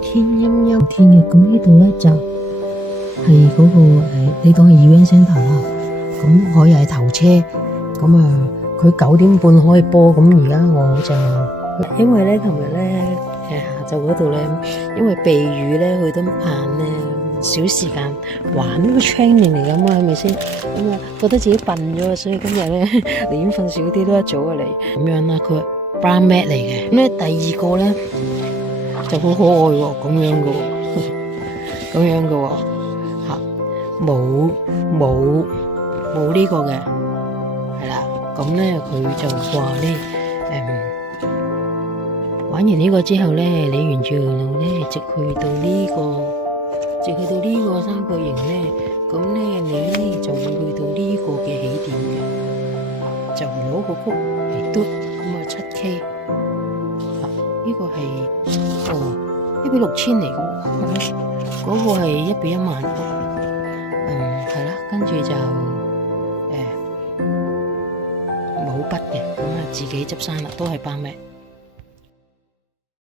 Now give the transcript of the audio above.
天陰陰天嘅，咁呢度咧就係嗰個你當係 event centre啦，咁可以係頭車，咁啊佢9點半開波，咁而家我就因為咧琴日咧下晝嗰度咧，因為避雨咧去得晏咧，少時間玩呢個 training 嚟噶嘛，係咪先？咁啊覺得自己笨咗，所以今日咧寧願瞓少啲都一早嚟咁樣啦。佢 brown mat 嚟嘅，咁咧第二個咧就好可愛喎，咁樣嘅喎，咁樣嘅喎嚇，冇呢個嘅，係啦。咁咧佢就話咧玩完呢個之後咧，你沿住條路咧直去到呢個三角形咧，咁咧你咧就會去到呢個嘅起點嘅，就攞個曲嚟嘟，咁啊7K，呢個係1:6000嚟嘅喎，嗰個係1:10000，係啦，跟住就冇筆嘅，咁啊自己執生啦，都係8米。